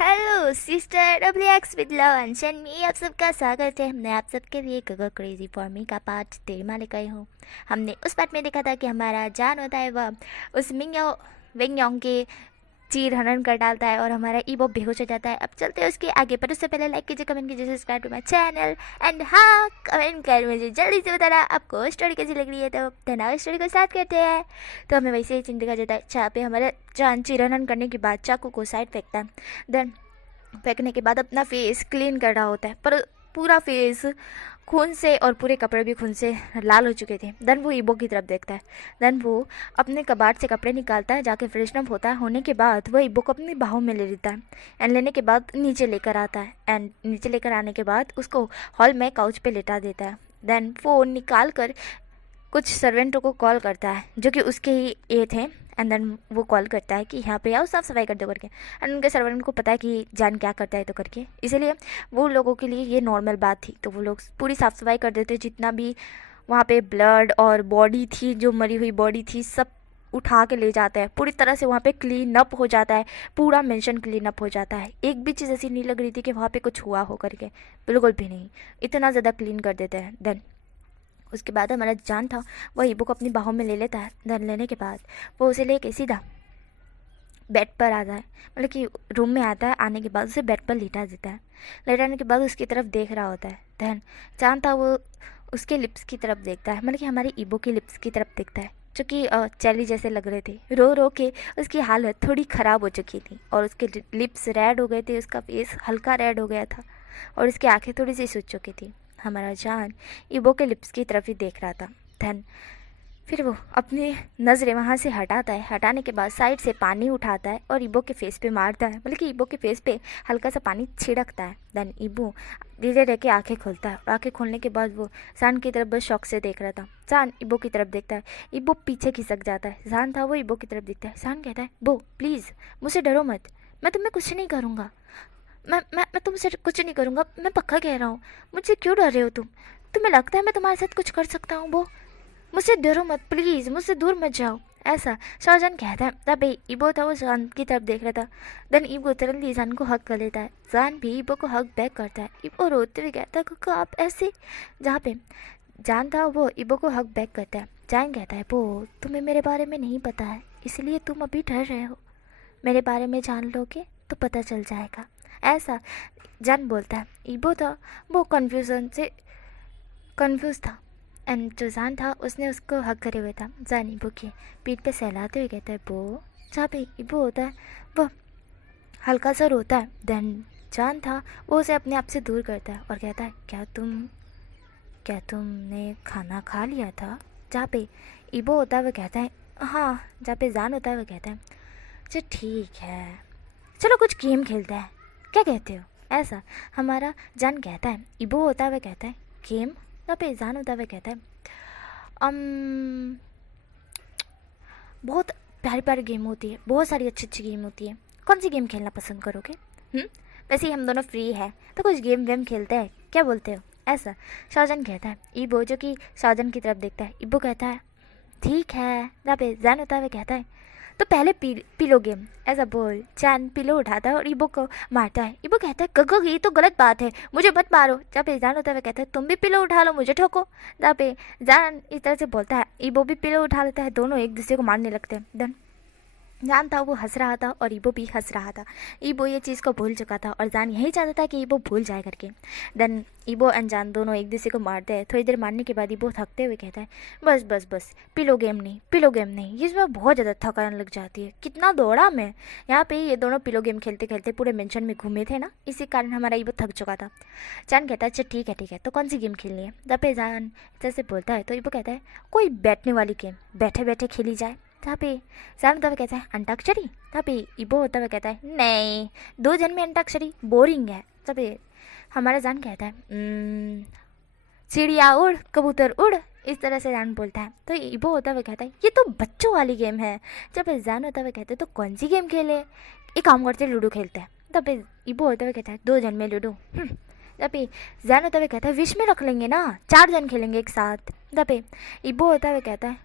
Hello sister W x with love and me आप सबका स्वागत है। हमने आप सबके लिए गगो क्रेजी फॉर मी का पार्ट 13 लेकर आई हूँ। हमने उस पार्ट में देखा था कि हमारा जान होता है वह उस विंग योंग के चीर हनन कर डालता है और हमारा ईबो बेहोश हो जाता है। अब चलते हैं उसके आगे, पर उससे पहले लाइक कीजिए, कमेंट कीजिए, subscribe to my channel and हाँ, कमेंट कर मुझे जल्दी से बताना आपको स्टोरी कैसी लग रही है। तो धन्यवाद, स्टोरी को स्टार्ट करते हैं। तो हमें वैसे ही सीन दिखा जाता है जहाँ पे हमारा जान चीर हनन करने के बाद चाकू को साइड फेंकता है। देन फेंकने के बाद अपना फेस क्लीन कर रहा होता है, पर पूरा फेस खून से और पूरे कपड़े भी खून से लाल हो चुके थे। देन वो ईबो की तरफ देखता है। देन वो अपने कबाड़ से कपड़े निकालता है, जाके फ्रेशनअप होता है। होने के बाद वो ईबो को अपनी बाहों में ले लेता है एंड लेने के बाद नीचे लेकर आता है एंड नीचे लेकर आने के बाद उसको हॉल में काउच पे लेटा देता है। देन फ़ोन निकाल कर कुछ सर्वेंटों को कॉल करता है जो कि उसके ही ये थे एंड देन वो कॉल करता है कि यहाँ पे आओ, साफ़ सफाई कर दो करके। एंड उनके सर्वेंट को पता है कि जान क्या करता है तो करके, इसलिए वो लोगों के लिए ये नॉर्मल बात थी। तो वो लोग पूरी साफ़ सफाई कर देते, जितना भी वहाँ पे ब्लड और बॉडी थी, जो मरी हुई बॉडी थी, सब उठा के ले जाता है। पूरी तरह से वहाँ पे क्लीन अप हो जाता है, पूरा मेंशन क्लीन अप हो जाता है। एक भी चीज़ ऐसी नहीं लग रही थी कि वहाँ पे कुछ हुआ हो करके, बिल्कुल भी नहीं। इतना ज़्यादा क्लीन कर देते हैं। देन उसके बाद हमारा जान था वह ईबो को अपनी बाहों में ले लेता है। देन लेने के बाद वो उसे लेके सीधा बेड पर आता है, मतलब कि रूम में आता है। आने के बाद उसे बेड पर लेटा देता है। लेटाने के बाद उसकी तरफ देख रहा होता है। देन जान था वो उसके लिप्स की तरफ देखता है, मतलब कि हमारी ईबो के लिप्स की तरफ देखता है, जो कि चेली जैसे लग रहे थे। रो रो के उसकी हालत थोड़ी ख़राब हो चुकी थी और उसके लिप्स रेड हो गए थे, उसका फेस हल्का रेड हो गया था और उसकी आंखें थोड़ी सी सूज चुकी थी। हमारा जान ईबो के लिप्स की तरफ ही देख रहा था। देन फिर वो अपनी नज़रें वहाँ से हटाता है। हटाने के बाद साइड से पानी उठाता है और ईबो के फेस पे मारता है, मतलब कि ईबो के फेस पे हल्का सा पानी छिड़कता है। देन ईबो धीरे रह के आँखें खोलता है और आँखें खोलने के बाद वो जान की तरफ बस शौक से देख रहा था। जान ईबो की तरफ देखता है, ईबो पीछे खिसक जाता है। जान था वो ईबो की तरफ देखता है। जान कहता है, बो प्लीज़ मुझसे डरो मत, मैं तुम्हें कुछ नहीं करूँगा, मैं तुमसे कुछ नहीं करूँगा, मैं पक्का कह रहा हूँ। मुझसे क्यों डर रहे हो तुम? तुम्हें लगता है मैं तुम्हारे साथ कुछ कर सकता हूँ? वो मुझसे डरो मत प्लीज़, मुझसे दूर मत जाओ, ऐसा शाहजहान कहता है। तब ईबो था वो जान की तरफ देख रहा था। देन ईबो तुरंत जान को हक कर लेता है। जान भी ईबो को हक बैक करता है। ईबो रोते हुए कहता है, काका आप ऐसे। जहाँ पे जान था वो ईबो को हक बैक करता है। जान कहता है, वो तुम्हें मेरे बारे में नहीं पता है, इसलिए तुम अभी डर रहे हो। मेरे बारे में जान लोगे तो पता चल जाएगा, ऐसा जान बोलता है। ईबो था वो कन्फ्यूज था एंड जो जान था उसने उसको हक करे हुए था। जान ईबो की पीठ पे सहलाते हुए कहता है, बो। जहाँ पे ईबो होता है वह हल्का सा रोता है। देन जान था वो उसे अपने आप से दूर करता है और कहता है, क्या तुमने खाना खा लिया था? जहाँ पे ईबो होता है वह कहता है, हाँ। जहाँ पे जान होता है वह कहता है, अच्छा ठीक है, चलो कुछ गेम खेलते हैं, क्या कहते हो? ऐसा हमारा जान कहता है। ईबो होता है वह कहता है, गेम? यहाँ पे जान होता है वह कहता है, बहुत प्यारी प्यारी गेम होती है, बहुत सारी अच्छी अच्छी गेम होती है, कौन सी गेम खेलना पसंद करोगे? वैसे ही हम दोनों फ्री है तो कुछ गेम वेम खेलते हैं, क्या बोलते हो? ऐसा शाहजहान कहता है। ईबो जो कि शाहजहान की तरफ देखता है, ईबो कहता है, ठीक है। यहाँ पे जान होता है वह कहता है, तो पहले पिलो गेम, ऐसा बोल। जान पिलो उठाता है और ईबो को मारता है। ईबो कहता है, गगो ये तो गलत बात है, मुझे मत मारो। जहाँ पे जान होता है वह कहता है, तुम भी पिलो उठा लो, मुझे ठोको। जहाँ पे जान इस तरह से बोलता है, ईबो भी पिलो उठा लेता है, दोनों एक दूसरे को मारने लगते हैं। देन जान था वो हंस रहा था और ईबो भी हंस रहा था। ईबो ये चीज़ को भूल चुका था और जान यही चाहता था कि ईबो भूल जाए करके। देन ईबो एंड जान दोनों एक दूसरे को मारते हैं। थोड़ी देर मारने के बाद ईबो थकते हुए कहता है, बस बस बस, पिलो गेम नहीं, इसमें बहुत ज़्यादा थकान लग जाती है, कितना दौड़ा मैं। यहाँ पे ये दोनों पिलो गेम खेलते खेलते पूरे मेंशन में घूमे थे ना, इसी कारण हमारा ईबो थक चुका था। जान कहता है, अच्छा ठीक है, तो कौन सी गेम खेलनी है? जब पे जान जैसे बोलता है तो ईबो कहता है, कोई बैठने वाली गेम, बैठे बैठे खेली जाए। जहाँ पे जान होता हुआ कहता है, अंताक्षरी। जहाँ पे ईबो होता हुआ कहता है, नहीं, 2 जन में अंताक्षरी बोरिंग है। जहाँ पे हमारा जान कहता है, चिड़िया उड़ कबूतर उड़, इस तरह से जान बोलता है। तो ईबो होता हुआ कहता है, ये तो बच्चों वाली गेम है। जब पे जान होता हुआ कहता है, तो कौन सी गेम खेले? एक काम करते, लूडो खेलते हैं। तब पे ईबो होता हुआ कहता है, 2 जन में लूडो। जब पे जान होता हुआ कहता है, विश में रख लेंगे ना, 4 जन खेलेंगे एक साथ। जब पे ईबो होता हुआ कहता है,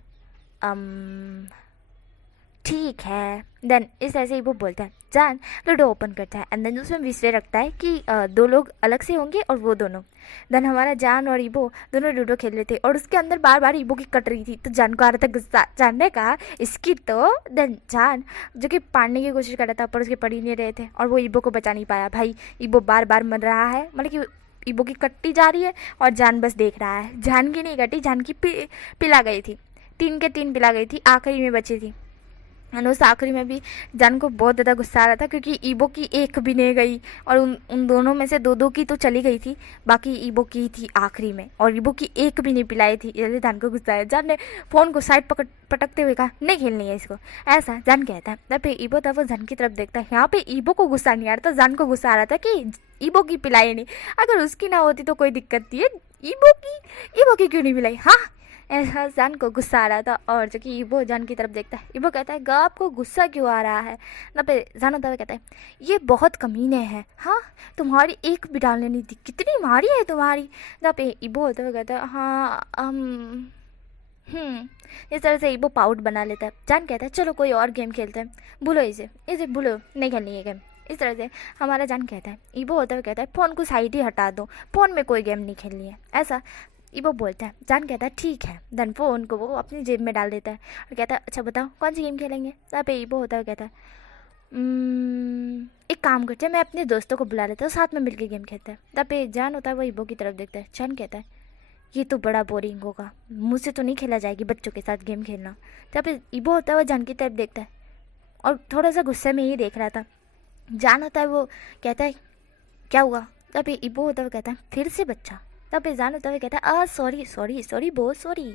ठीक है। देन इस तरह से वो बोलता है। जान लूडो ओपन करता है एंड देन उसमें विश्वे रखता है कि दो लोग अलग से होंगे और वो दोनों। देन हमारा जान और ईबो दोनों लूडो खेल रहे थे और उसके अंदर बार बार ईबो की कट रही थी, तो जान को आ रहा था गुस्सा। जान ने कहा इसकी तो। देन जान जो कि पाड़ने की कोशिश कर रहा था पर उसके पड़ ही नहीं रहे थे और वो ईबो को बचा नहीं पाया। भाई ईबो बार बार मर रहा है, मतलब कि ईबो की कट्टी जा रही है और जान बस देख रहा है। जान की नहीं कटी, जान की पिला गई थी, 3 के 3 पिला गई थी, आखिरी में बची थी। और उस आखिरी में भी जान को बहुत ज़्यादा गुस्सा आ रहा था क्योंकि ईबो की एक भी नहीं गई और उन दोनों में से दो की तो चली गई थी, बाकी ईबो की थी आखिरी में और ईबो की एक भी नहीं पिलाई थी। इसलिए जान को गुस्सा आया। जान ने फ़ोन को साइड पटकते हुए कहा नहीं खेलनी है इसको, ऐसा जान कहता है। तब फिर ईबो तब वो जान की तरफ देखता है। यहाँ पे ईबो को गुस्सा नहीं आ रहा था, जान को गुस्सा आ रहा था कि ईबो की पिलाई नहीं, अगर उसकी ना होती तो कोई दिक्कत थी, ईबो की क्यों नहीं पिलाई। हाँ, ऐसा जान को गुस्सा आ रहा था और जो कि ईबो जान की तरफ देखता है। ईबो कहता है गा आपको गुस्सा क्यों आ रहा है। ना पे जान होता हुआ कहता है ये बहुत कमीने हैं। हाँ, तुम्हारी एक भी डालने नहीं थी, कितनी मारी है तुम्हारी। ना पे ईबो होता हुआ कहता है हाँ इस तरह से ईबो पाउट बना लेता है। जान कहता है चलो कोई और गेम खेलते हैं, भूलो इसे भूलो, नहीं खेलनी है गेम। इस तरह से हमारा जान कहता है। ईबो होता हुआ कहता है फ़ोन को साइड ही हटा दो, फ़ोन में कोई गेम नहीं खेलनी है, ऐसा ईबो बोलता है। जान कहता है ठीक है। देन फ़ोन को वो अपनी जेब में डाल देता है और कहता है अच्छा बताओ कौन सी गेम खेलेंगे। तब पे ईबो होता है कहता है एक काम करते हैं, मैं अपने दोस्तों को बुला लेता हूँ, साथ में मिलकर गेम खेलते हैं। तब पे जान होता है वो ईबो की तरफ देखता है। जान कहता है ये तो बड़ा बोरिंग होगा, मुझसे तो नहीं खेला जाएगी बच्चों के साथ गेम खेलना। तब पे ईबो होता है वो जान की तरफ देखता है और थोड़ा सा गुस्से में ही देख रहा था। जान होता है वो कहता है क्या हुआ। तब पे ईबो होता है वो कहता है फिर से बच्चा। तब पे जान होता है कहता है सॉरी बहुत सॉरी,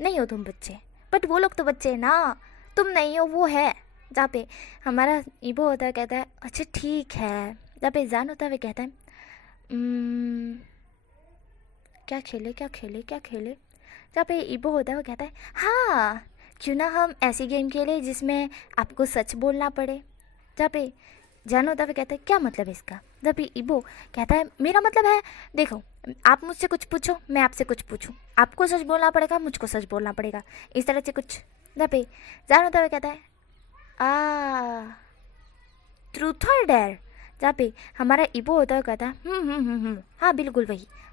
नहीं हो तुम बच्चे, बट वो लोग तो बच्चे हैं ना, तुम नहीं हो वो है। जहाँ पे हमारा ईबो होता है कहता है अच्छा ठीक है। जहाँ पे जान होता है कहता है क्या खेले। जहाँ पे ईबो होता है वो कहता है हाँ क्यों ना हम ऐसी गेम खेले जिसमें आपको सच बोलना पड़े। जहाँ पे जान होता है कहता है क्या मतलब इसका। जब ईबो कहता है मेरा मतलब है देखो आप मुझसे कुछ पूछो, मैं आपसे कुछ पूछूं, आपको सच बोलना पड़ेगा, मुझको सच बोलना पड़ेगा, इस तरह से कुछ। जब जान होता है कहता है ट्रूथ और डेयर। जहाँ पे हमारा ईबो होता है कहता है हाँ बिल्कुल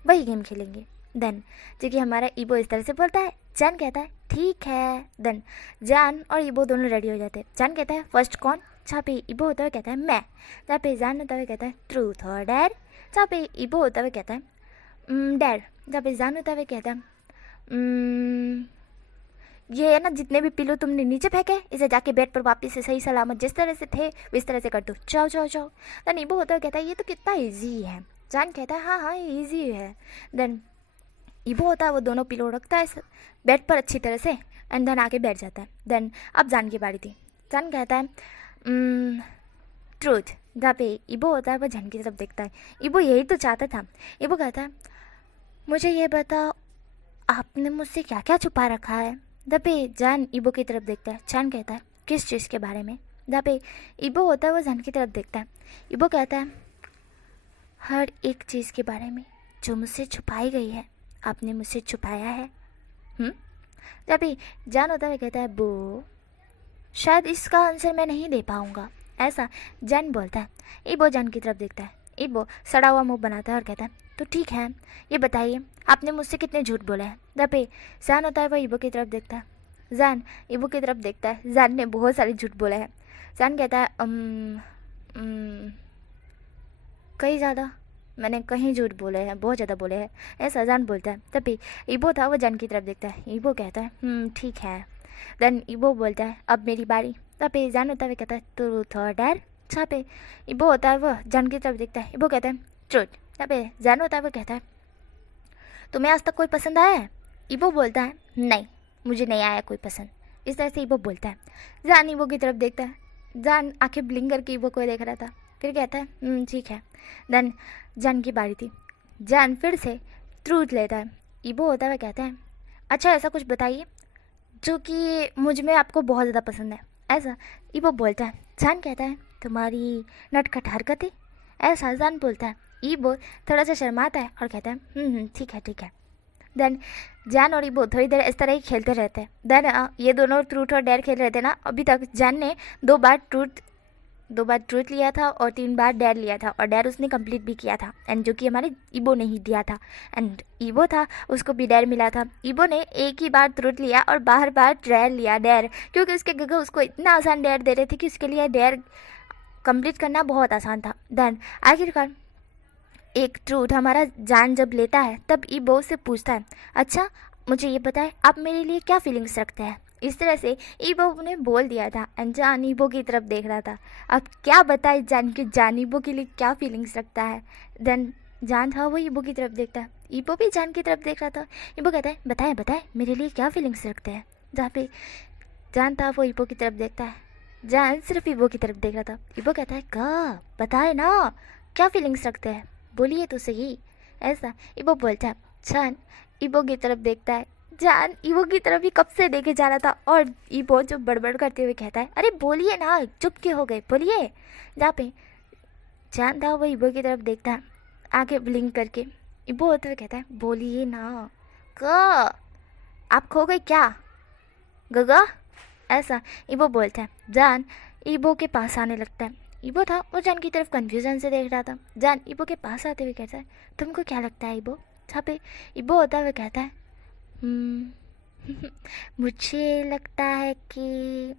वही गेम खेलेंगे। देन जो कि हमारा ईबो इस तरह से बोलता है। जान कहता है ठीक है। देन जान और ईबो दोनों रेडी हो जाते हैं। जान कहता है फर्स्ट कौन। जहाँ पे ईबो होता है कहता है मैं। जहाँ पे जान होता है कहता है ट्रूथ और डेयर। जहाँ पे ईबो होता है कहता है डेयर। जहाँ पे जान होता है कहता है ये है ना जितने भी पिलो तुमने नीचे फेंके इसे जाके बेड पर वापस से सही सलामत जिस तरह से थे इस तरह से कर दो, जाओ। देन ईबो होता है कहता है ये तो कितना ईजी है। जान कहता है हाँ ये ईजी है। देन ईबो होता है वो दोनों पिलो रखता है बेड पर अच्छी तरह से एंड देन आके बैठ जाता है। देन अब जान की बारी थी। जान कहता है ट्रूथ। जहाँ पे ईबो होता है वो जान की तरफ देखता है। ईबो यही तो चाहता था। ईबो कहता है मुझे ये बताओ आपने मुझसे क्या क्या छुपा रखा है। जहाँ पे जान ईबो की तरफ देखता है। जान कहता है किस चीज़ के बारे में। जहाँ पे ईबो होता है वो जान की तरफ देखता है। ईबो कहता है हर एक चीज़ के बारे में जो मुझसे छुपाई गई है, आपने मुझसे छुपाया है। जब भी जान होता है कहता है वो शायद इसका आंसर मैं नहीं दे पाऊँगा, ऐसा जान बोलता है। ईबो जान की तरफ देखता है। ईबो सड़ा हुआ मुँह बनाता है और कहता है तो ठीक है ये बताइए आपने मुझसे कितने झूठ बोले हैं। जब पे जान होता है वह ईबो की तरफ देखता है। जान ईबो की तरफ देखता है। जान ने बहुत सारे झूठ बोले हैं। जान कहता है कई ज़्यादा, मैंने कहीं झूठ बोले हैं, बहुत ज़्यादा बोले हैं, ऐसा जान बोलता है। तभी ईबो था वो जान की तरफ देखता है। ईबो कहता है ठीक है। देन ईबो बोलता है अब मेरी बारी। तभी जान होता है कहता है ट्रूथ और डेयर। जहाँ पे ईबो होता है वो जान की तरफ देखता है। ईबो कहता है ट्रूथ। जहाँ पे जान होता है वो कहता है तुम्हें आज तक कोई पसंद आया है। ईबो बोलता है नहीं मुझे नहीं आया कोई पसंद। इस तरह से ईबो बोलता है। जान ईबो की तरफ देखता है। जान आंखें ब्लिंक करके ईबो को देख रहा था, फिर कहता है ठीक है। देन जान की बारी थी। जान फिर से ट्रूथ लेता है। ईबो होता है कहता है अच्छा ऐसा कुछ बताइए जो कि मुझ में आपको बहुत ज़्यादा पसंद है, ऐसा ईबो बोलता है। जान कहता है तुम्हारी नटखट हरकतें, ऐसा जान बोलता है। ईबो थोड़ा सा शर्माता है और कहता है ठीक है। देन जान और ईबो थोड़ी देर इस तरह ही खेलते रहते हैं। देन ये दोनों ट्रूथ और डेयर खेल रहे थे ना। अभी तक जान ने दो बार ट्रूथ लिया था और 3 बार डेयर लिया था, और डेयर उसने कंप्लीट भी किया था, एंड जो कि हमारे ईबो ने ही दिया था। एंड ईबो था, उसको भी डेयर मिला था। ईबो ने एक ही बार ट्रूथ लिया और बार बार डेयर लिया, डेयर, क्योंकि उसके गगा उसको इतना आसान डेयर दे रहे थे कि उसके लिए डेयर कंप्लीट करना बहुत आसान था। देन आखिरकार एक ट्रूथ हमारा जान जब लेता है तब ईबो से पूछता है, अच्छा मुझे ये बताए आप मेरे लिए क्या फीलिंग्स रखते हैं। इस तरह से ईबो ने बोल दिया था, एंड जान ईबो की तरफ देख रहा था। अब क्या बताए जान कि जान ईबो के लिए क्या फीलिंग्स रखता है। देन जान था वो ईबो की तरफ देखता है, ईबो भी जान की तरफ देख रहा था। ईबो कहता है, बताए बताए मेरे लिए क्या फीलिंग्स रखते हैं। जहाँ पे जान था वो ईबो की तरफ देखता है, जान सिर्फ ईबो की तरफ देख रहा था। ईबो कहता है, का बताए ना क्या फीलिंग्स रखते हैं, बोलिए तो सही। ऐसा ईबो बोलता है। जान ईबो की तरफ देखता है, जान ईबो की तरफ ही कब से देखे जा रहा था, और ईबो जो बड़बड़ करते हुए कहता है, अरे बोलिए ना, चुप क्यों हो गए, बोलिए। जहाँ पे जान था वो ईबो की तरफ देखता है, आंखें ब्लिंक करके। ईबो होते हुए कहता है, बोलिए ना, क आप खो गए क्या गगा। ऐसा ईबो बोलता है। जान ईबो के पास आने लगता है। ईबो था वो जान की तरफ कन्फ्यूजन से देख रहा था। जान ईबो के पास आते हुए कहता है, तुमको क्या लगता है ईबो। जहाँ पे ईबो होता हुआ कहता है, मुझे लगता है कि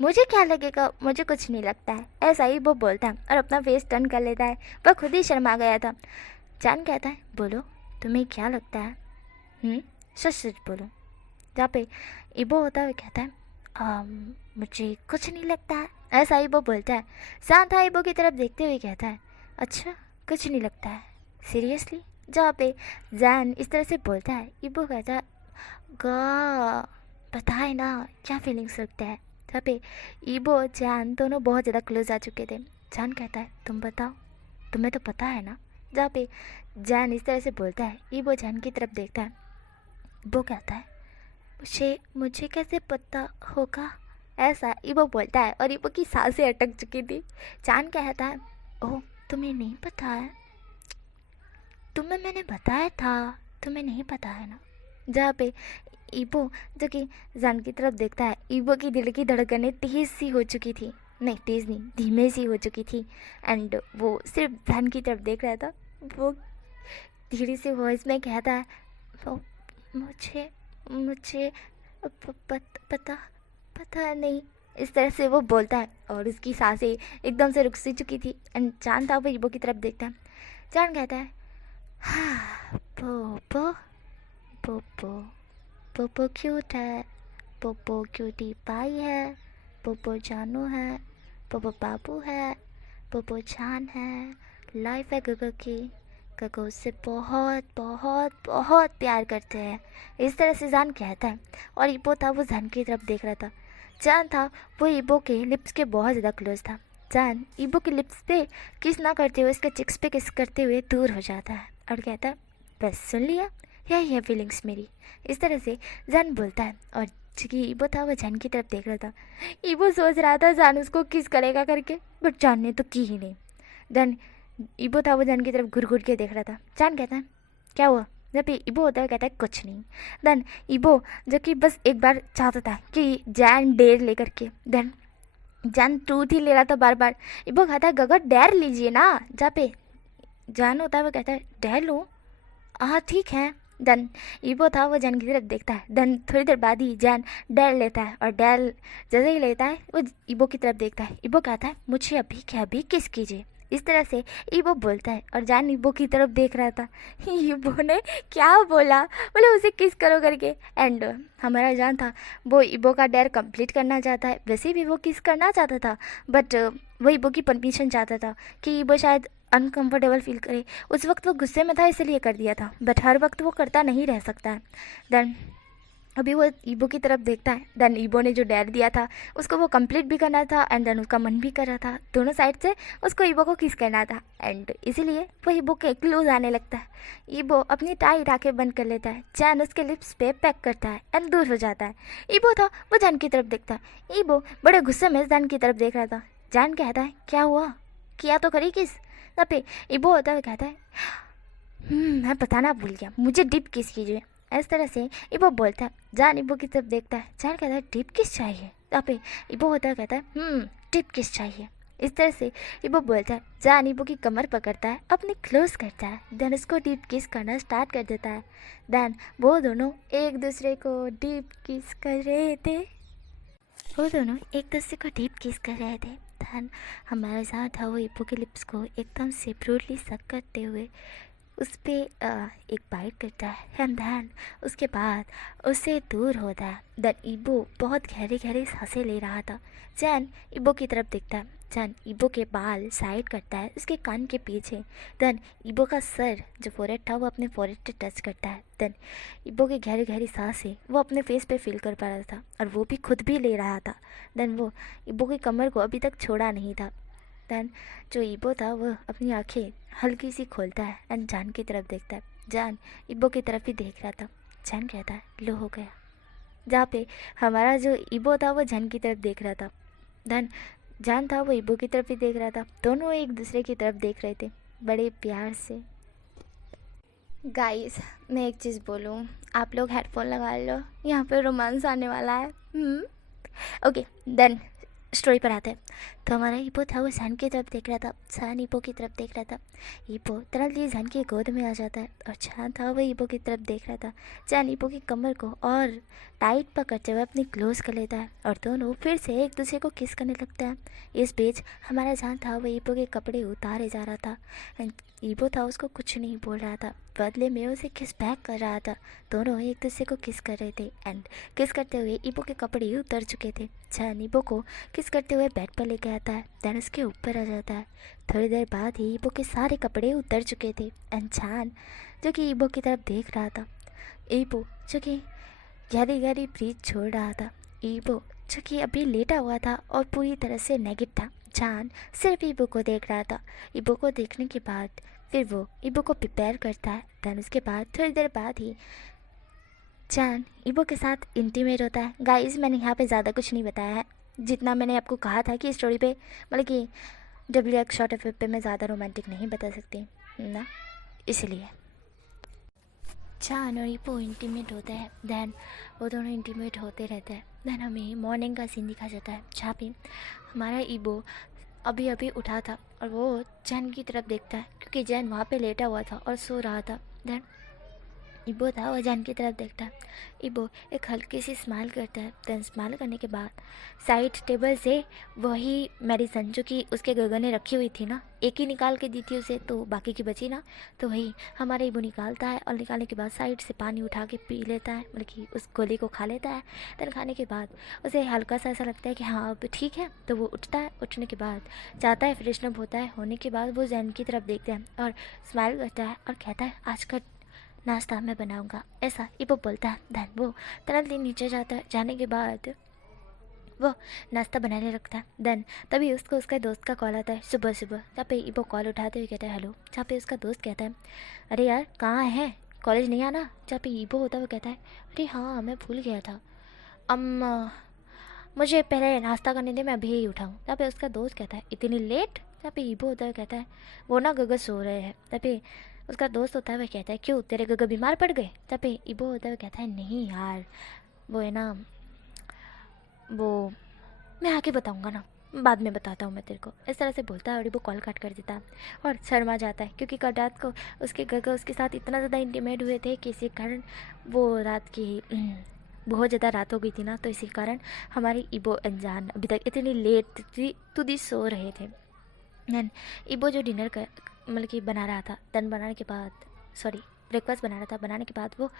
मुझे क्या लगेगा, मुझे कुछ नहीं लगता है। ऐसा ही वो बोलता है और अपना फेस टर्न कर लेता है, वह खुद ही शर्मा गया था। जान कहता है, बोलो तुम्हें क्या लगता है, सच सच बोलो। जहाँ पे ईबो होता हुआ कहता है, मुझे कुछ नहीं लगता है। ऐसा ही वो बोलता है। जान था ईबो की तरफ देखते हुए कहता है, अच्छा कुछ नहीं लगता है, सीरियसली। जहाँ पे जान इस तरह से बोलता है, ईबो कहता है, गा पता है ना क्या फीलिंग्स रखता है। जहाँ पे ईबो जान दोनों बहुत ज़्यादा क्लोज आ चुके थे। जान कहता है, तुम बताओ, तुम्हें तो पता है ना। जहाँ पे जान इस तरह से बोलता है, ईबो जान की तरफ देखता है। ईबो कहता है, मुझे कैसे पता होगा। ऐसा ईबो बोलता है और ईबो की सांसें अटक चुकी थी। जान कहता है, ओह तुम्हें नहीं पता है, तुम्हें मैंने बताया था, तुम्हें नहीं पता है ना। जहाँ पे ईबो जो कि जान की तरफ देखता है, ईबो की दिल की धड़कनें तेज़ सी हो चुकी थी, नहीं तेज़ नहीं, धीमे सी हो चुकी थी। एंड वो सिर्फ जान की तरफ देख रहा था। वो धीरे से वॉइस में कहता है, वो मुझे पता नहीं। इस तरह से वो बोलता है और उसकी सांसें एकदम से रुक सी चुकी थी। एंड जान था वो ईबो की तरफ देखता है। जान कहता है, हाँ पोपो पोपो पोपो क्यूट है, पोपो क्यूटी पाई है, पोपो जानू है, पोपो बाबू है, पोपो जान है, लाइफ है गगो की, गगो उससे बहुत बहुत बहुत प्यार करते हैं। इस तरह से जान कहता है और ईबो था वो जान की तरफ देख रहा था। जान था वो ईबो के लिप्स के बहुत ज़्यादा क्लोज था। जान ईबो के लिप्स पे किस ना करते हुए इसके चिक्स पे किस करते हुए दूर हो जाता है और कहता है, बस सुन लिया, यही है फीलिंग्स मेरी। इस तरह से जान बोलता है और चूँकि ईबो था वो जान की तरफ देख रहा था। ईबो सोच रहा था जान उसको किस करेगा करके, बट जान ने तो की ही नहीं। देन ईबो था वो जान की तरफ घुर घुर के देख रहा था। जान कहता है, क्या हुआ। जब ईबो होता है कहता है, कुछ नहीं। देन ईबो जो कि बस एक बार चाहता था कि जान डेर लेकर के, देन जान ट्रूथ ही ले रहा था बार बार। ईबो कहता है, गगर डेर लीजिए ना। जहाँ पे जान होता है वो कहता है, डेर लूँ, हाँ ठीक है। देन ईबो था वो जान की तरफ देखता है। देन थोड़ी देर बाद ही जान डेर लेता है और डेर जैसे ही लेता है वो ईबो की तरफ देखता है। ईबो कहता है, मुझे अभी क्या अभी किस कीजिए। इस तरह से ईबो बोलता है और जान ईबो की तरफ देख रहा था। ईबो ने क्या बोला, बोले उसे किस करो करके। एंड हमारा जान था वो ईबो का डेयर कंप्लीट करना चाहता है। वैसे भी वो किस करना चाहता था, बट वो ईबो की परमिशन चाहता था कि ईबो शायद अनकंफर्टेबल फील करे। उस वक्त वो गुस्से में था इसलिए कर दिया था, बट हर वक्त वो करता नहीं रह सकता है। देन अभी वो ईबो की तरफ देखता है। देन ईबो ने जो डेयर दिया था उसको वो कंप्लीट भी करना था, एंड देन उसका मन भी कर रहा था। दोनों साइड से उसको ईबो को किस करना था, एंड इसीलिए वो ईबो के क्लोज आने लगता है। ईबो अपनी टाई राखे बंद कर लेता है। जान उसके लिप्स पे पैक करता है एंड दूर हो जाता है। ईबो था वो जान की तरफ देखता है। ईबो बड़े गुस्से में जान की तरफ देख रहा था। जान कहता है, क्या हुआ, किया तो करी किस। तब पे ईबो होता है कहता है, मैं बताना भूल गया, मुझे डिप किस कीजिए। इस तरह से इबो बोलता है। जान इबो की तरफ देखता है। जान कहता है डिप किस चाहिए। यहाँ पे इबो होता है, कहता है डिप किस चाहिए। इस तरह से इबो बोलता है। जान इबो की कमर पकड़ता है, अपने क्लोज करता है, देन उसको डीप किस करना स्टार्ट कर देता है। देन वो दोनों एक दूसरे को डीप किस कर रहे थे। वो दोनों एक दूसरे को डीप किस कर रहे थे। देन हमारा जहाँ था वो इबो के लिप्स को एकदम से ब्रूटली सक करते हुए उस पर एक बाइट करता है। एंड देन उसके बाद उससे दूर होता है। देन इबो बहुत गहरी गहरी सांसें ले रहा था। जैन इबो की तरफ देखता है। जैन इबो के बाल साइड करता है उसके कान के पीछे। देन इबो का सर जो फोरहेड था वो अपने फोरहेड पे टच करता है। देन इबो की गहरी गहरी सांसें वो अपने फेस पे फील कर पा रहा था और वो भी खुद भी ले रहा था। देन वो इबो की कमर को अभी तक छोड़ा नहीं था। देन जो इबो था वह अपनी आंखें हल्की सी खोलता है एंड जान की तरफ देखता है। जान इबो की तरफ ही देख रहा था। जान कहता है लो हो गया। जहाँ पे हमारा जो इबो था वो जान की तरफ देख रहा था। देन जान था वो इबो की तरफ ही देख रहा था। दोनों एक दूसरे की तरफ देख रहे थे बड़े प्यार से। गाइस मैं एक चीज़ बोलूँ, आप लोग हेडफोन लगा लो, यहाँ पे रोमांस आने वाला है। ओके देन स्टोरी पर आते हैं। तो हमारा ईपो था वो जैन की तरफ देख रहा था। जैन ईपो की तरफ देख रहा था। ईपो तरह जैन की गोद में आ जाता है और जैन था वो ईपो की तरफ देख रहा था। जैन ईपो की कमर को और टाइट पकड़ते हुए अपनी क्लोज कर लेता है और दोनों फिर से एक दूसरे को किस करने लगता है। इस बीच हमारा जैन था वो ईपो के कपड़े उतारे जा रहा था एंड ईपो था उसको कुछ नहीं बोल रहा था, बदले में उसे किस बैक कर रहा था। दोनों एक दूसरे को किस कर रहे थे एंड किस करते हुए ईपो के कपड़े उतर चुके थे। जैन ईपो को किस करते हुए बेड पर लेके आता है। देन उसके ऊपर आ जाता है। थोड़ी देर बाद ही ईबो के सारे कपड़े उतर चुके थे एंड जान जो कि ईबो की तरफ देख रहा था। ईबो जो कि गहरी गहरी ब्रीथ छोड़ रहा था। ईबो जो कि अभी लेटा हुआ था और पूरी तरह से नेगेट था। जान सिर्फ ईबो को देख रहा था। ईबो को देखने के बाद फिर वो ईबो को प्रिपेयर करता है। देन उसके बाद थोड़ी देर बाद ही जान ईबो के साथ इंटीमेट होता है। गाइस मैंने यहाँ पे ज़्यादा कुछ नहीं बताया है, जितना मैंने आपको कहा था कि स्टोरी पे मतलब कि WX शॉर्ट एफ पे मैं ज़्यादा रोमांटिक नहीं बता सकती ना, इसलिए जान और ईपो इंटीमेट होते हैं। देन वो दोनों इंटीमेट होते रहते हैं। देन हमें मॉर्निंग का सीन दिखा जाता है जहाँ पे हमारा ईबो अभी अभी उठा था और वो जैन की तरफ देखता है क्योंकि जैन वहाँ पे लेटा हुआ था और सो रहा था। देन इबो था वो जैन की तरफ देखता है। इबो एक हल्की सी स्माइल करता है। देन स्माइल करने के बाद साइड टेबल से वही मेडिसन जो कि उसके गगन ने रखी हुई थी ना, एक ही निकाल के दी थी उसे तो बाकी की बची ना, तो वही हमारा इबो निकालता है और निकालने के बाद साइड से पानी उठा के पी लेता है, मतलब कि उस गोली को खा लेता है। देन खाने के बाद उसे हल्का सा ऐसा लगता है कि हाँ अब ठीक है, तो वो उठता है। उठने के बाद जाता है, फ्रेशनअप होता है। होने के बाद वो जैन की तरफ देखता है और स्माइल करता है और कहता है आज का नाश्ता मैं बनाऊंगा, ऐसा इबो बोलता है। देन वो तुरंत ही नीचे जाता है। जाने के बाद वो नाश्ता बनाने लगता है। देन तभी उसको उसका दोस्त का कॉल आता है सुबह सुबह। जहाँ पे इबो कॉल उठाते हुए कहता है हेलो। जहाँ पे उसका दोस्त कहता है अरे यार कहाँ है, कॉलेज नहीं आना। जहाँ पे इबो होता है वो कहता है अरे हाँ मैं भूल गया था, मुझे पहले नाश्ता करने दे, मैं अभी ही उठाऊँ। जहाँ पे उसका दोस्त कहता है इतनी लेट। जहाँ पे इबो होता है कहता है वो ना गगन सो रहे हैं। जहाँ पे उसका दोस्त होता है वह कहता है क्यों तेरे गगन बीमार पड़ गए। जहाँ पे इबो होता है वह कहता है नहीं यार वो है ना, वो मैं आके बताऊंगा ना, बाद में बताता हूँ मैं तेरे को। इस तरह से बोलता है और वो कॉल कट कर देता है और शर्मा जाता है क्योंकि कल रात को उसके गगन उसके साथ इतना ज़्यादा इंटीमेट हुए थे कि इसी कारण वो रात की बहुत ज़्यादा रात हो गई थी ना, तो इसी कारण हमारी इबो अनजान अभी तक इतनी लेट तुदी सो रहे थे। देन इबो जो डिनर कर मतलब कि बना रहा था, देन बनाने के बाद ब्रेकफास्ट बना रहा था। बनाने के बाद वो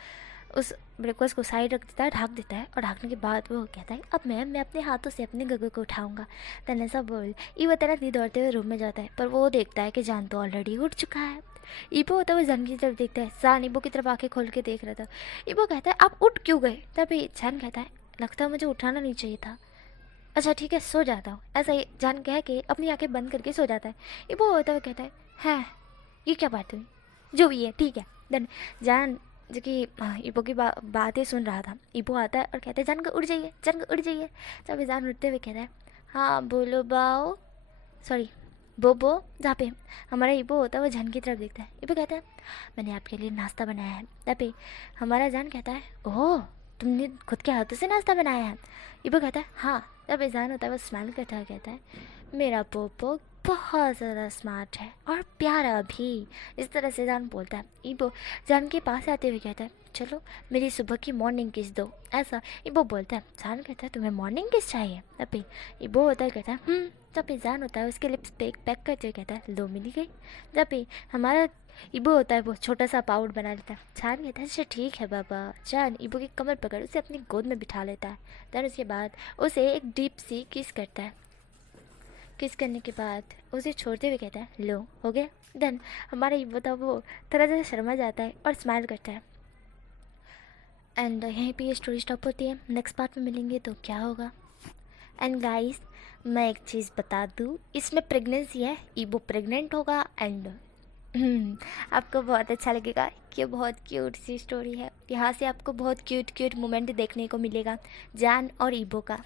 उस ब्रेकफास्ट को साइड रख देता है, ढक देता है और ढकने के बाद वो कहता है अब मैं अपने हाथों से अपने गगन को उठाऊंगा। देन ऐसा बोल इबो तरह नींद दौड़ते हुए रूम में जाता है, पर वो देखता है कि जान तो ऑलरेडी उठ चुका है। इबो होता है वो जान की तरफ देखता है। जान इबो की तरफ आंखें खोल के देख रहा था। इबो कहता है आप उठ क्यों गए। तभी जान कहता है लगता है मुझे उठाना नहीं चाहिए था, अच्छा ठीक है सो जाता हूँ। ऐसा ही जान कह के अपनी आंखें बंद करके सो जाता है। इबो होता है कहता है ये क्या बात हुई, जो भी है ठीक है। देन जान जो कि इबो की बातें सुन रहा था। इबो आता है और कहता है जान को उड़ जाइए, जान को उड़ जाइए। जब जान उठते हुए कहता है हाँ बोलो बाओ, सॉरी बोबो, जहाँ पे हमारा ईबो होता है वो जान की तरफ देखता है। ईबो कहता है मैंने आपके लिए नाश्ता बनाया है। तब पे हमारा जान कहता है ओह तुमने खुद के हाथों से नाश्ता बनाया है। ईबो कहता है हाँ। तब जान होता है वो स्माइल करता है, कहता है मेरा पोपो बहुत ज़्यादा स्मार्ट है और प्यारा भी। इस तरह से जान बोलता है। ईबो जान के पास आते हुए कहता है चलो मेरी सुबह की मॉर्निंग किस दो। ऐसा ईबो बोलता है। जान कहता है तुम्हें मॉर्निंग किस चाहिए। तब पे ईबो होता है, कहता है तब पे जान होता है उसके लिप्स पे पैक करते हुए कहता है लो मिली गई। तब पे हमारा ईबो होता है वो छोटा सा पाउड बना लेता है। जान कहता है अच्छा ठीक है बाबा। जान ईबो की कमर पकड़ उसे अपनी गोद में बिठा लेता है। देन उसके बाद उसे एक डीप सी किस करता है। किस करने के बाद उसे छोड़ते हुए कहता है लो हो गया। देन हमारा ईबो था वो थोड़ा सा शर्मा जाता है और स्माइल करता है। एंड यहीं पे ये स्टोरी स्टॉप होती है। नेक्स्ट पार्ट में मिलेंगे तो क्या होगा। एंड गाइस मैं एक चीज़ बता दूँ, इसमें प्रेगनेंसी है, ईबो प्रेग्नेंट होगा एंड आपको बहुत अच्छा लगेगा कि बहुत क्यूट सी स्टोरी है। यहाँ से आपको बहुत क्यूट क्यूट मोमेंट देखने को मिलेगा जान और ईबो का।